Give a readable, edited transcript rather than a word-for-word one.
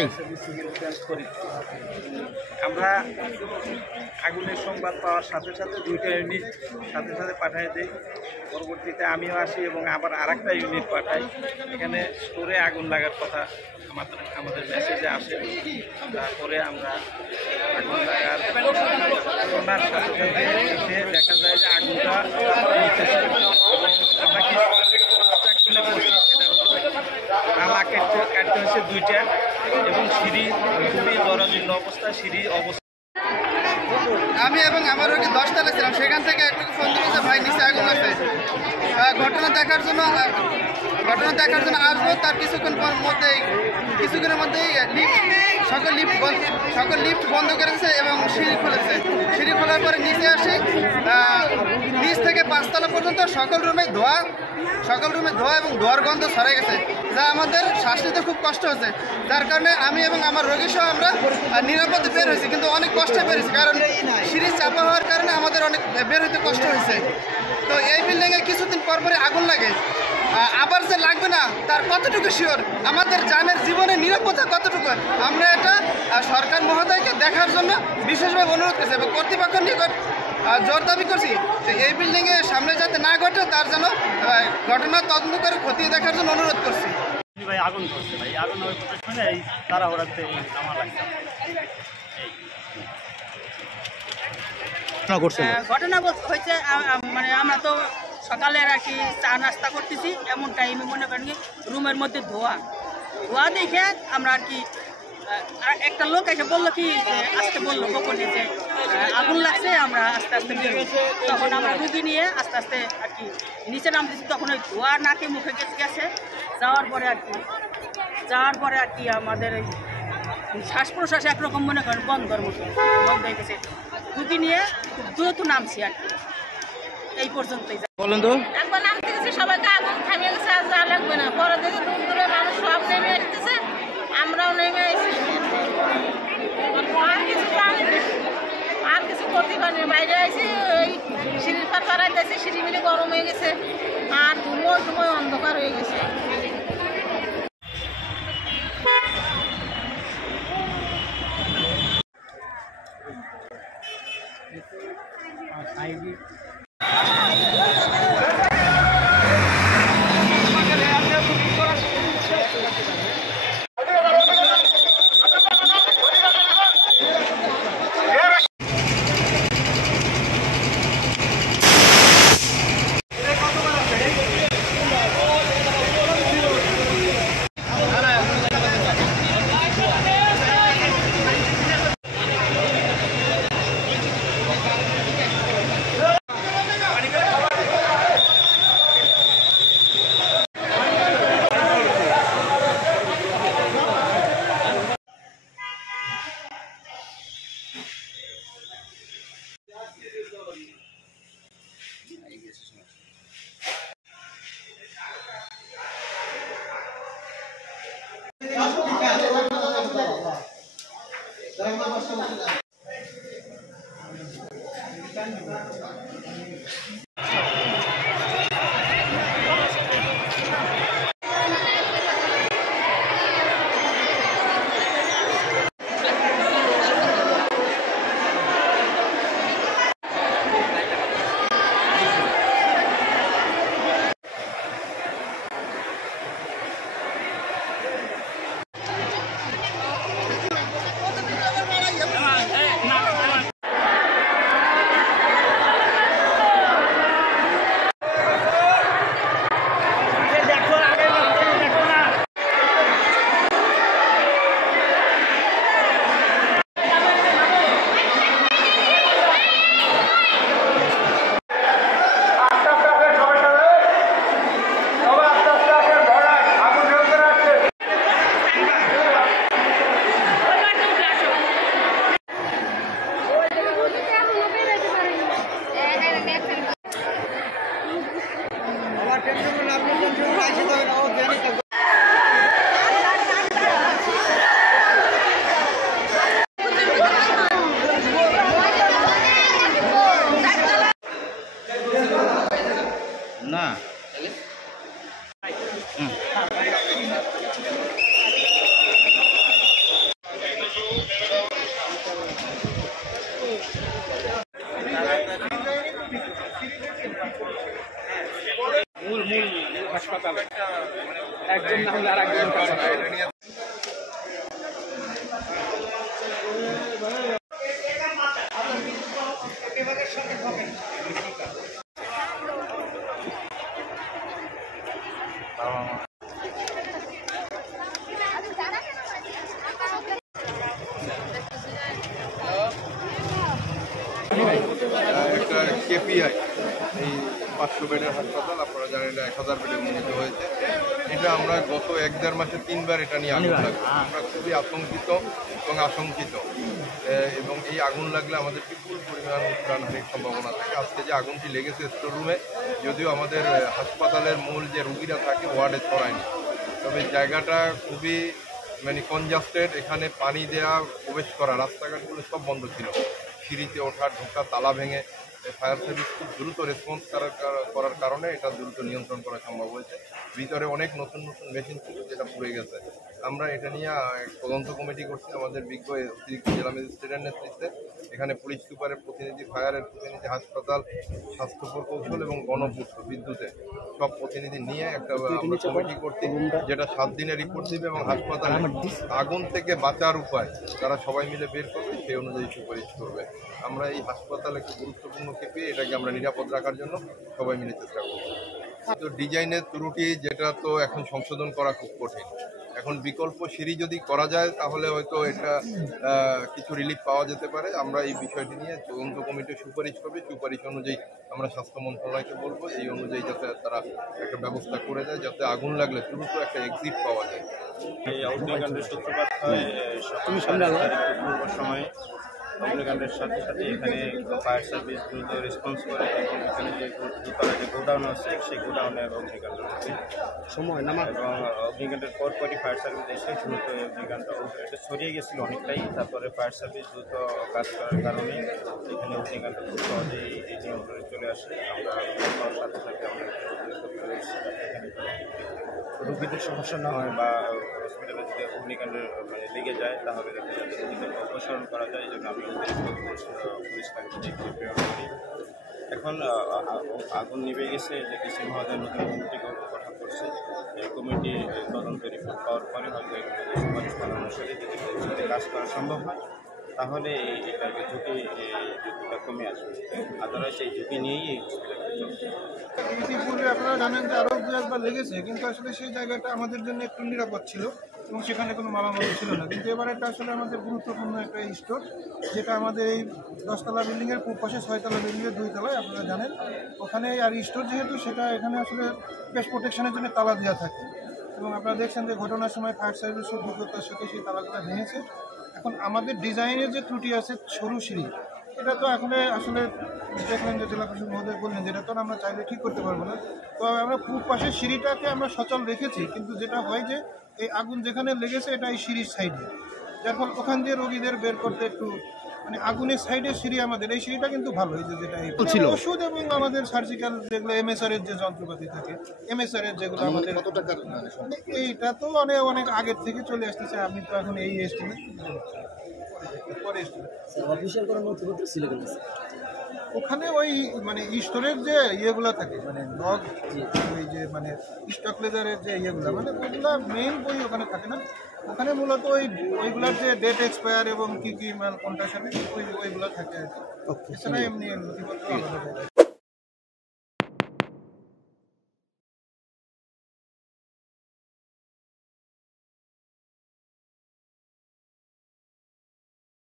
ভাই আমরা আগুনের সংবাদ পাওয়ার সাথে সাথে 2টা ইউনিট সাথে সাথে পাঠিয়ে দিই। পরবর্তীতে আমিও আসি এবং আবার আরেকটা ইউনিট পাঠাই। এখানে স্টোরে আগুন লাগার কথা আমাদের মেসেজে আসে। তারপরে আমরা আগুন লাগার ঘটনার সাথে সাথে এসে দেখা যায় যে আগুনটা নিতেছে এবং আমরা কি শুনে বলছি সেটা হলো তালা কাটতে হয়েছে 2টা এবং সিঁড়ি খুবই জরাজীর্ণ অবস্থা, সিঁড়ি অবস্থা। আমি এবং আমার রোগী 10 তলায় ছিলাম, সেখান থেকে একটু ফোন দিয়েছে ভাই নিচে আগুন লাগছে। ঘটনা দেখার জন্য আসবো। তার কিছুক্ষণের মধ্যেই সকল লিফট বন্ধ করেছে এবং সিঁড়ি খুলেছে। সিঁড়ি খোলার পরে নিচে আসি, নিচ থেকে 5 তলা পর্যন্ত সকল রুমে ধোয়া এবং ধোয়ার গন্ধ ছড়ে গেছে, যা আমাদের শ্বাস নিতে খুব কষ্ট হচ্ছে। যার কারণে আমি এবং আমার রোগী সহ আমরা নিরাপদে বের হয়েছি, কিন্তু অনেক কষ্টে বের হয়েছি, কারণ সিঁড়ি চাপা হওয়ার কারণে আমাদের অনেক বের হইতে কষ্ট হয়েছে। তো এই বিল্ডিংয়ে কিছুদিন পরপরই আগুন লাগে, আবার যে লাগবে না তার কতটুকু শিওর, আমাদের জানের জীবনের নিরাপত্তা কতটুকু, আমরা এটা সরকার মহোদয়কে দেখার জন্য বিশেষভাবে অনুরোধ করছি এবং কর্তৃপক্ষের নিকট জোর দাবি করছি যে এই বিল্ডিংয়ে সামনে যাতে না ঘটে তার জন্য ঘটনা তদন্ত করে খতিয়ে দেখার জন্য অনুরোধ করছি। ভাই আগুন ধরছে, ভাই আগুন শুনে এই তাড়াহুড়াতে আমার লাগছে। ঘটনা হয়েছে মানে আমরা তো সকালে আর কি চা নাস্তা করতেছি, এমন টাইমে মনে করেন কি রুমের মধ্যে ধোয়া দেখে আমরা আর কি একটা লোক এসে বললো কি আসতে বললো গোপনে যে আগুন লাগছে, আমরা আস্তে আস্তে বেরোবো। তখন আমরা রুগী নিয়ে আস্তে আস্তে আর কি নিচে নামতেছি, তখন ওই ধোয়া নাকে মুখে গেছে। যাওয়ার পরে আর কি আমাদের এই শ্বাস প্রশ্বাস একরকম মনে করেন বন্ধ হয়ে গেছে। রুগী নিয়ে খুব দ্রুত নামছি আর কি, এই পর্যন্তই। বলেন তো, একবার নামতে গেছি সবাইকে আগুন থামিয়ে গেছে, আর যা লাগবে না। পরে দেখে দূর দূরে মানুষ সব নেমে আসতেছে, আমরাও নেমে এসেছি। আর কিছু করতে পারিনি, বাইরে আসি ওই সিঁড়ির পার পাড়ায় যাচ্ছি, সিঁড়ি মিলে গরম হয়ে গেছে আর সময় অন্ধকার হয়ে গেছে। একটা কেপিআই এই 500 বেডের হাসপাতাল, আপনারা জানেন এটা 1000 বেডে উন্নীত হয়েছে। এটা আমরা গত 1-1.5 মাসে 3বার এটা নিয়ে আগুন লাগবে। আমরা খুবই আতঙ্কিত এবং আশঙ্কিত, এবং এই আগুন লাগলে আমাদের বিপুল পরিমাণ প্রাণহানির সম্ভাবনা থাকে। আজকে যে আগুনটি লেগেছে স্টোর রুমে, যদিও আমাদের হাসপাতালের মূল যে রুগীরা থাকে ওয়ার্ডে ছড়ায়নি, তবে জায়গাটা খুবই কনজাস্টেড। এখানে পানি দেওয়া, প্রবেশ করা, রাস্তাঘাটগুলো সব বন্ধ ছিল। সিঁড়িতে ওঠা ঢোকা, তালা ভেঙে ফায়ার সার্ভিস খুব দ্রুত রেসপন্স করার কারণে এটা দ্রুত নিয়ন্ত্রণ করা সম্ভব হয়েছে। ভিতরে অনেক নতুন নতুন মেশিন ছিল যেটা পুড়ে গেছে। আমরা এটা নিয়ে তদন্ত কমিটি করছি আমাদের বিজ্ঞ অতিরিক্ত জেলা ম্যাজিস্ট্রেটের নেতৃত্বে। এখানে পুলিশ সুপারের প্রতিনিধি, ফায়ারের প্রতিনিধি, হাসপাতাল, স্বাস্থ্য প্রকৌশল এবং গণপূর্ত বিদ্যুতে সব প্রতিনিধি নিয়ে একটা আমরা কমিটি করছি, যেটা 7 দিনে রিপোর্ট দিবে এবং হাসপাতালে আগুন থেকে বাঁচার উপায় তারা সবাই মিলে বের করবে, সেই অনুযায়ী সুপারিশ করবে। আমরা এই হাসপাতাল একটি গুরুত্বপূর্ণ কেপি, এটাকে আমরা নিরাপদ রাখার জন্য সবাই মিলে চেষ্টা করব। তো ডিজাইনের ত্রুটি যেটা তো এখন সংশোধন করা খুব কঠিন। এখন বিকল্প সিঁড়ি যদি করা যায় তাহলে হয়তো এটা কিছু রিলিফ পাওয়া যেতে পারে। আমরা এই বিষয়টি নিয়ে তদন্ত কমিটি সুপারিশ করবে, সুপারিশ অনুযায়ী আমরা স্বাস্থ্য মন্ত্রণালয়কে বলবো এই অনুযায়ী যাতে তারা একটা ব্যবস্থা করে দেয়, যাতে আগুন লাগলে দ্রুত একটা এক্সিট পাওয়া যায়। এই অগ্নিকাণ্ডের সূত্রপাত হয় সকাল পূর্ব সময়ে। অগ্নিকাণ্ডের সাথে সাথে এখানে ফায়ার সার্ভিস দ্রুত রেসপন্স করে এবং এখানে যে দোতলা যে গোডাউন আছে সেই গোডাউনের অগ্নিকাণ্ড হচ্ছে সময় নামা, এবং অগ্নিকাণ্ডের পরপরই ফায়ার সার্ভিস এসে দ্রুত অগ্নিকাণ্ড এটা ছড়িয়ে গেছিলো অনেকটাই। তারপরে ফায়ার সার্ভিস দ্রুত কাজ করার কারণে এখানে অগ্নিকাণ্ড খুব সহজেই এই নিয়ন্ত্রণে চলে আসে। আমরা সাথে সাথে আমরা এখানে রোগীদের সমস্যা না হয় বা হসপিটালে যদি অগ্নিকাণ্ডের লেগে যায় তাহলে যাতে রোগীদের অপসারণ করা যায়, এই জন্য আমি অতিরিক্ত পুলিশ বাহিনী প্রেরণ করি। এখন আগুন নিভে গেছে, যে ডিসি মহোদয় নতুন কমিটি গঠন করছে। এই কমিটি তদন্ত রিপোর্ট পাওয়ার পরে হয়তো এখানে যে সুপারিশ করা অনুসারে যদি ভবিষ্যতে কাজ করা সম্ভব হয় তাহলে এটাকে ঝুঁকিটা কমে আসবে। আদারওয়াইজ সেই ঝুঁকি নিয়েই এই হসপিটালটা চলছে। ইতিপূর্বে আপনারা জানেন যে আরও 2-1বার লেগেছে, কিন্তু আসলে সেই জায়গাটা আমাদের জন্য একটু নিরাপদ ছিল এবং সেখানে কোনো মালামাল ছিল না। কিন্তু এবার এটা আসলে আমাদের গুরুত্বপূর্ণ একটা স্টোর, যেটা আমাদের এই 10তলা বিল্ডিংয়ের পূর্ব পাশে 6তলা বিল্ডিংয়ের 2 তলায়, আপনারা জানেন ওখানে। আর স্টোর যেহেতু, সেটা এখানে আসলে বেশ প্রোটেকশনের জন্য তালা দেওয়া থাকে, এবং আপনারা দেখছেন যে ঘটনার সময় ফায়ার সার্ভিসও দ্রুততার সাথে সেই তালাগুলো ভেঙেছে। এখন আমাদের ডিজাইনের যে ত্রুটি আছে, সরু সিঁড়ি, এটা তো এখন আসলে দেখলেন যে জেলা প্রশাসক মহোদয় বললেন যেটা তো আমরা চাইলে ঠিক করতে পারবো না। তো আমরা পূর্ব পাশের সিঁড়িটাকে আমরা সচল রেখেছি, কিন্তু যেটা হয় যে এই আগুন যেখানে লেগেছে এটা এই সিঁড়ির সাইডে, যার ফলে ওখান দিয়ে রোগীদের বের করতে একটু আগুনের সাইডে সিঁড়ি, আমাদের এই সিঁড়িটা কিন্তু ভালো, এই যে যেটা ছিল ওষুধ এবং আমাদের সার্জিক্যাল যেগুলো MSR এর যে যন্ত্রপাতি থাকে, MSR এর যেগুলো আমাদের এইটা তো অনেক আগের থেকে চলে আসতেছে। আমি তো এখন এই এস্টিমেট পরে ওখানে ওই স্টোরের যে ইয়েগুলো থাকে, লগ, ওই যে স্টক লেজারের যে ইয়েগুলো, ওইগুলা মেইন বই ওখানে থাকে না। ওখানে মূলত ওইগুলার যে ডেট এক্সপায়ার এবং কি মাল কোনটা সাথে ওইগুলো থাকে আর কি। এছাড়া এমনি নথিপত্র আলাদা থাকে।